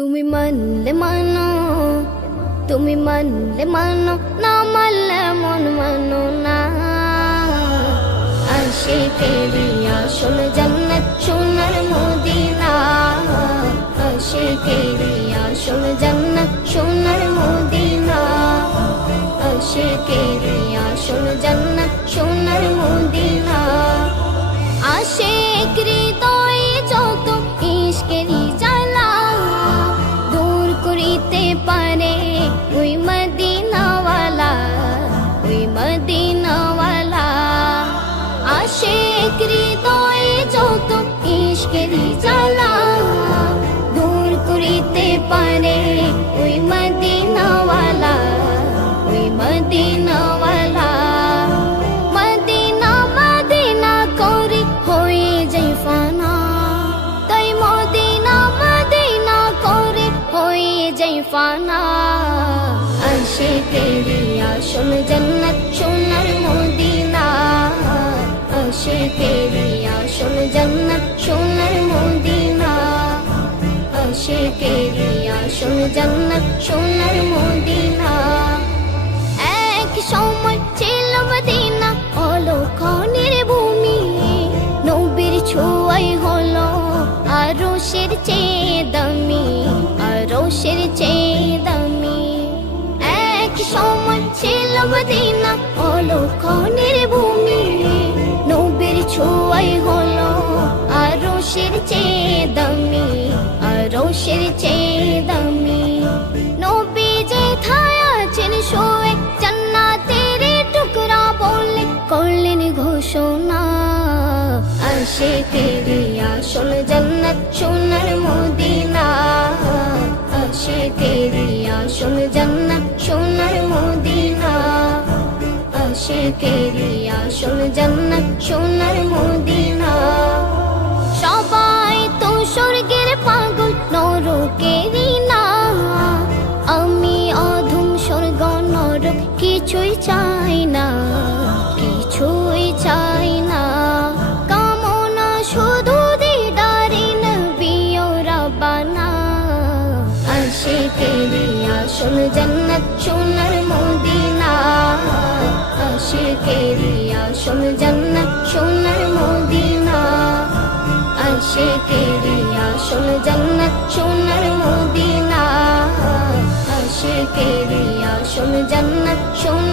তুমি মানলে মানো, তুমি মানলে মানো, না মানলে মন মানো না। আশিকেরি আসল জান্নাত সোনার মদিনা, আশিকেরি আসল জান্নাত সোনার মদিনা, আশিকেরি আসল জান্নাত সোনার মদিনা। আশিক হৃদয়ে যত ইশকেরি জ্বালা দূর করিতে পারে ওই মদিনাওয়ালা, ওই মদিনাওয়ালা। আশিক হৃদয়ে যত ইশকেরি জ্বালা দূর করিতে পারে ওই মদিনাওয়ালা, ওই মদিনাওয়ালা। মদিনা মদিনা করে হয়ে যাই ফানা, তাই মদিনা মদিনা করে হয়ে যাই ফানা। আশিকেরি আসল জান্নাত সোনার মদিনা, আশিকেরি আসল জান্নাত সোনার মদিনা, আশিকেরি আসল জান্নাত সোনার মদিনা। এক সময় ছিল মদিনা অলক্ষণের ভূমি, নবীর ছোঁয়াই হলো আরশের চেয়ে দামি, আরশের চেয়ে দামি। এক সময় ছিল মদিনা অলক্ষণের ভূমি, নবীর ছোঁয়াই হলো আরশের চেয়ে দামি, আরশের চেয়ে দামি। নবী যেথায় আছেন শোয়ে জান্নাতের টুকরা বলে করলেন ঘোষণা। আশিকেরি আসল জান্নাত সোনার মদিনা, আশিকেরি আসল জান্নাত সোনার মদিনা, আশিকেরি আসল জান্নাত সোনার মদিনা। সবাই তো স্বর্গের পাগল নরকেরই না, আমি অধম স্বর্গ নরক কিছুই চাই না, কিছুই চাই না। কামনা শুধু দিদারে নবী ও রাব্বানা। আশিকেরি আসল জান্নাত সোনার মদিনা, আশিকেরি আসল জান্নাত সোনার মদিনা, আশিকেরি আসল জান্নাত সোনার মদিনা, আশিকেরি আসল জান্নাত সোনার